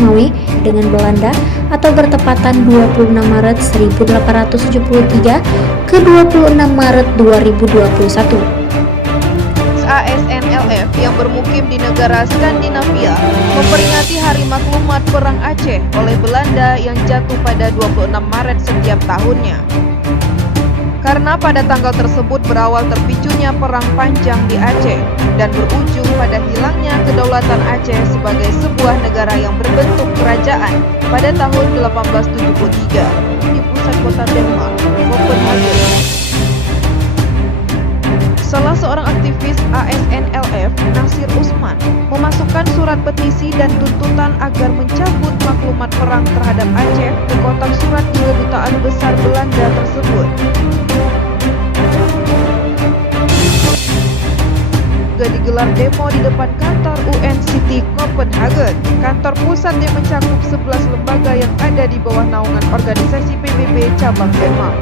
Roosmawey dengan Belanda atau bertepatan 26 Maret 1873 ke 26 Maret 2021. ASNLF yang bermukim di negara Skandinavia memperingati Hari Maklumat Perang Aceh oleh Belanda yang jatuh pada 26 Maret setiap tahunnya. Karena pada tanggal tersebut berawal terpicunya perang panjang di Aceh dan berujung pada hilangnya kedaulatan Aceh sebagai sebuah negara yang berbentuk kerajaan pada tahun 1873 di pusat kota Denmark, Copenhagen. Salah seorang aktivis ASNLF, Nasir Usman, memasukkan surat petisi dan tuntutan agar mencabut maklumat perang terhadap Aceh ke kotak surat di kedutaan besar Belanda tersebut. Juga digelar demo di depan kantor UN City Copenhagen, kantor pusat yang mencakup 11 lembaga yang ada di bawah naungan organisasi PBB cabang Denmark.